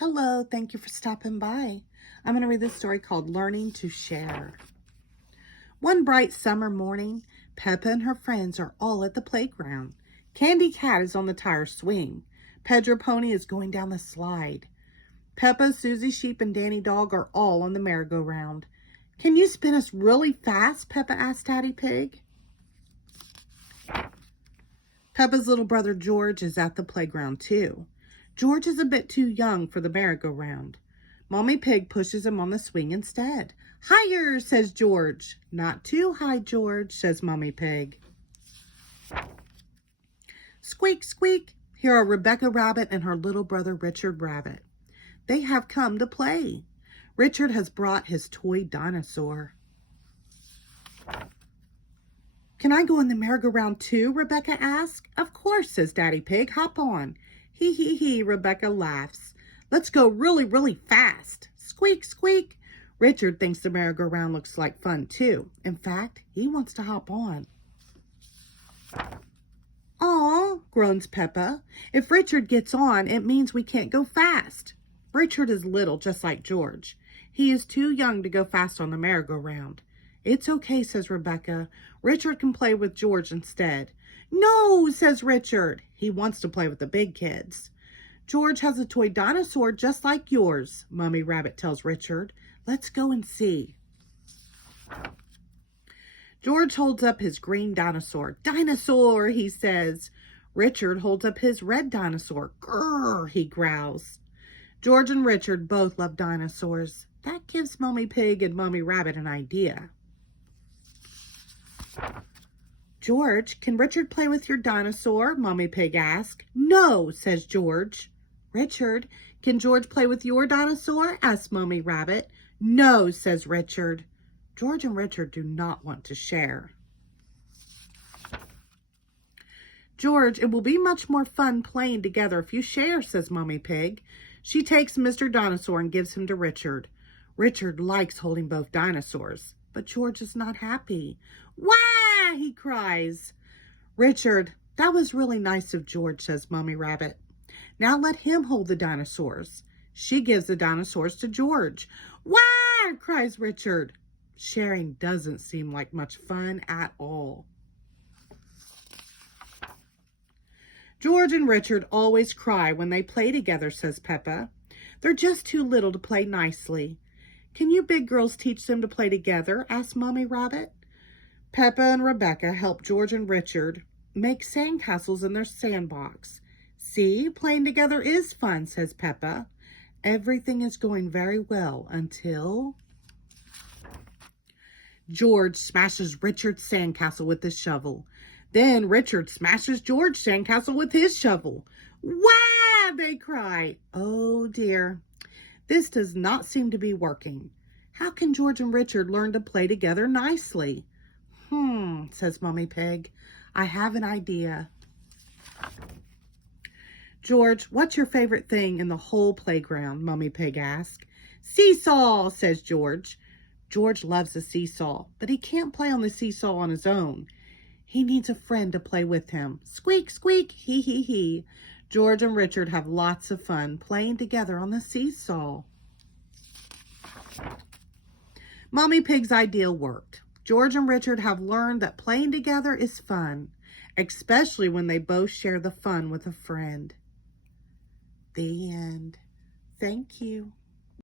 Hello, thank you for stopping by. I'm going to read this story called Learning to Share. One bright summer morning, Peppa and her friends are all at the playground. Candy Cat is on the tire swing. Pedro Pony is going down the slide. Peppa, Susie Sheep, and Danny Dog are all on the merry-go-round. Can you spin us really fast? Peppa asked Daddy Pig. Peppa's little brother George is at the playground too. George is a bit too young for the merry-go-round. Mommy Pig pushes him on the swing instead. Higher, says George. Not too high, George, says Mommy Pig. Squeak, squeak. Here are Rebecca Rabbit and her little brother Richard Rabbit. They have come to play. Richard has brought his toy dinosaur. Can I go in the merry-go-round too? Rebecca asks. Of course, says Daddy Pig. Hop on. Hee hee hee, Rebecca laughs. Let's go really, really fast. Squeak, squeak. Richard thinks the merry-go-round looks like fun too. In fact, he wants to hop on. Aw, groans Peppa. If Richard gets on, it means we can't go fast. Richard is little, just like George. He is too young to go fast on the merry-go-round. It's okay, says Rebecca. Richard can play with George instead. No, says Richard. He wants to play with the big kids. George has a toy dinosaur just like yours, Mommy Rabbit tells Richard. Let's go and see. George holds up his green dinosaur. Dinosaur, he says. Richard holds up his red dinosaur. Grrr, he growls. George and Richard both love dinosaurs. That gives Mommy Pig and Mommy Rabbit an idea. George, can Richard play with your dinosaur? Mommy Pig asks. No, says George. Richard, can George play with your dinosaur? Asks Mommy Rabbit. No, says Richard. George and Richard do not want to share. George, it will be much more fun playing together if you share, says Mommy Pig. She takes Mr. Dinosaur and gives him to Richard. Richard likes holding both dinosaurs, but George is not happy. Wah! He cries. Richard, that was really nice of George, says Mommy Rabbit. Now let him hold the dinosaurs. She gives the dinosaurs to George. Wah! Cries Richard. Sharing doesn't seem like much fun at all. George and Richard always cry when they play together, says Peppa. They're just too little to play nicely. Can you big girls teach them to play together? Asked Mommy Rabbit. Peppa and Rebecca help George and Richard make sandcastles in their sandbox. See, playing together is fun, says Peppa. Everything is going very well until George smashes Richard's sandcastle with his shovel. Then Richard smashes George's sandcastle with his shovel. Wah! They cry. Oh dear. This does not seem to be working. How can George and Richard learn to play together nicely? Says Mommy Pig. I have an idea. George, what's your favorite thing in the whole playground? Mommy Pig asked. Seesaw, says George. George loves a seesaw, but he can't play on the seesaw on his own. He needs a friend to play with him. Squeak, squeak, hee, hee, hee. George and Richard have lots of fun playing together on the seesaw. Mommy Pig's idea worked. George and Richard have learned that playing together is fun, especially when they both share the fun with a friend. The end. Thank you.